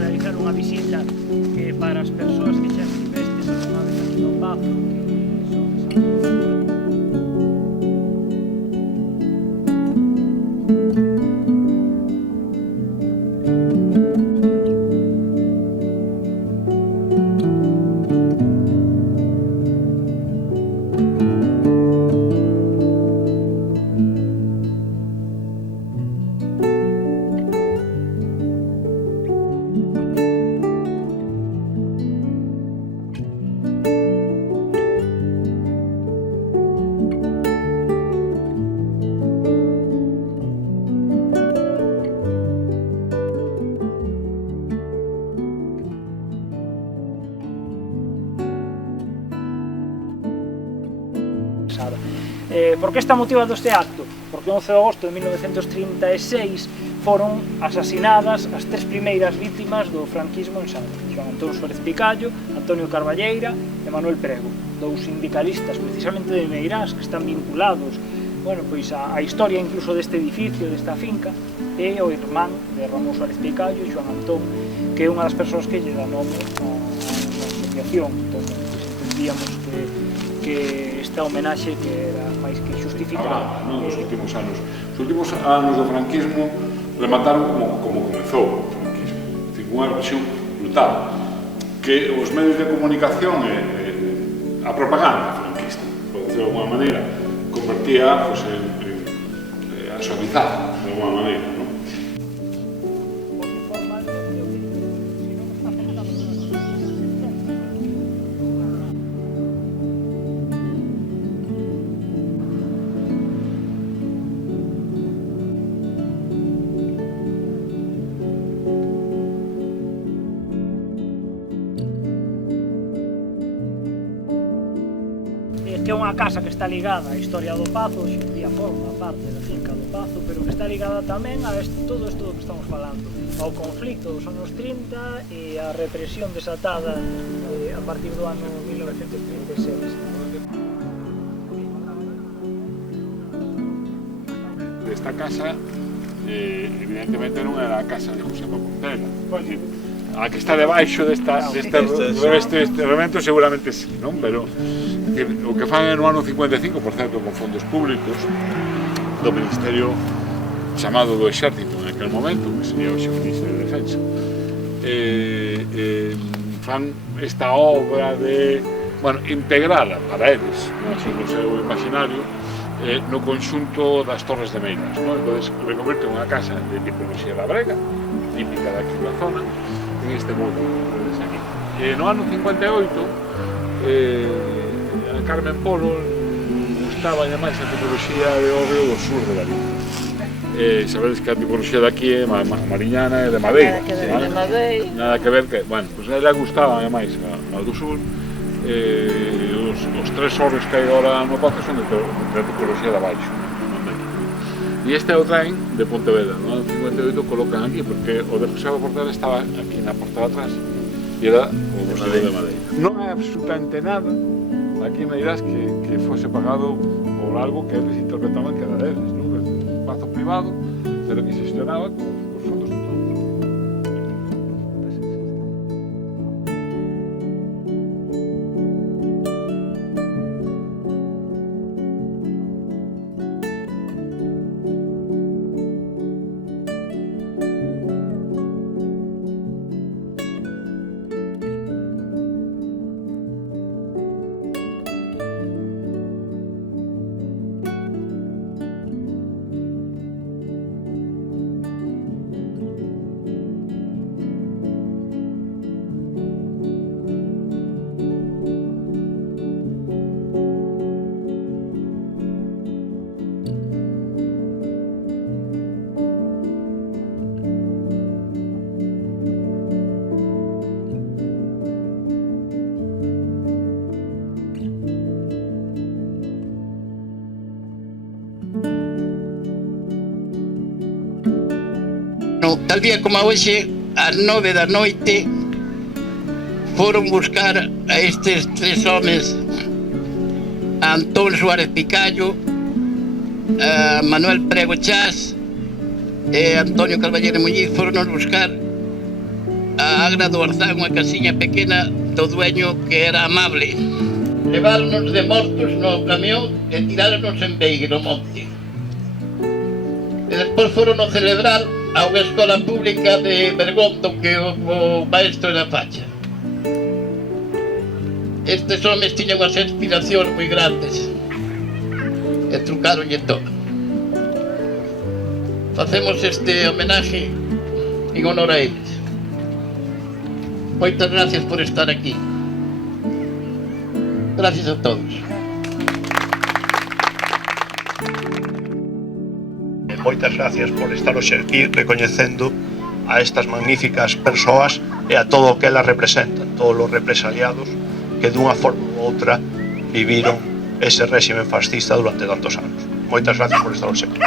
Realizar unha visita que para as persoas que xa estivestes unha vez aquí no Pazo, que son pasada. Por que está motivado este acto? Porque o 11 de agosto de 1936 foron asasinadas as tres primeiras vítimas do franquismo en Sade: Xoán Antón Suárez Picallo, Antonio Carballeira e Manuel Prego, dous sindicalistas precisamente de Meirás que están vinculados, bueno, pois a historia incluso deste edificio, desta finca, e o irmán de Ramón Suárez Picallo, Xoán Antón, que é unha das persoas que lle dá nome á asociación. Entón, pois, entendíamos que esta homenaxe que era máis que justificada. Nos últimos anos. Os últimos anos do franquismo remataron como comezou o franquismo. Unha represión brutal, que os medios de comunicación a propaganda franquista, por decirlo de alguma maneira, convertía pues, a suavizar de alguma maneira, ¿no? Que é unha casa que está ligada á historia do Pazo, hoxe en día forma parte da finca do Pazo, pero que está ligada tamén a todo isto do que estamos falando, ao conflicto dos anos 30 e a represión desatada a partir do ano 1936. Esta casa, evidentemente, non era a casa de José Portela. A que está debaixo deste elemento seguramente sí, non? Pero o que fan no ano 55, por certo, con fondos públicos do Ministerio chamado do Exército en aquel momento, que sería o Ministerio de Defensa, fan esta obra de, bueno, integrada para eles, no seu imaginario, no conxunto das Torres de Meirás, non? Entón, reconverte unha casa de tipoloxía labrega, típica daqui da zona, en este modo. No ano 58, a Carmen Polo gustaba máis a tipoloxía de óveo do sur de Galicia. Sabedes que a tipoloxía daqui é mariñana e de madeira. Nada que ver que, bueno, pues a ela gustaba máis a do sur. Os tres óveos que hai agora no Pazo son de tipoloxía de abaixo. E este é o tren de Pontevedra, no ano 58 colocan aquí, porque o de José Portela estaba aquí na porta de atrás e era o museo de madeira. Non é absolutamente nada aquí me dirás que fose pagado por algo que eles interpretaban que era deles, non? Un pazo privado, pero que se gestionaba con fondos de todo. Tal día como hoxe, ás 9 da noite, foron buscar a estes tres homes, a Antón Suárez Picallo, a Manuel Prego Chas e a Antonio Carballero Muñiz. Foron buscar a Agra do Orzán, unha casiña pequena do dueño que era amable. Leváronos de mortos no camión e tiráronos en Beigues, no monte. E despois foron a celebrar a unha escola pública de Bergondo, que o maestro era facha. Estes homes tiñan unhas inspiracións moi grandes e trucaronlle todo. Facemos este homenaje en honor a eles. Moitas gracias por estar aquí. Gracias a todos. Moitas gracias por estar hoxe aquí recoñecendo a estas magníficas persoas e a todo o que elas representan, todos os represaliados que dunha forma ou outra viviron ese réxime fascista durante tantos anos. Moitas gracias por estar hoxe aquí.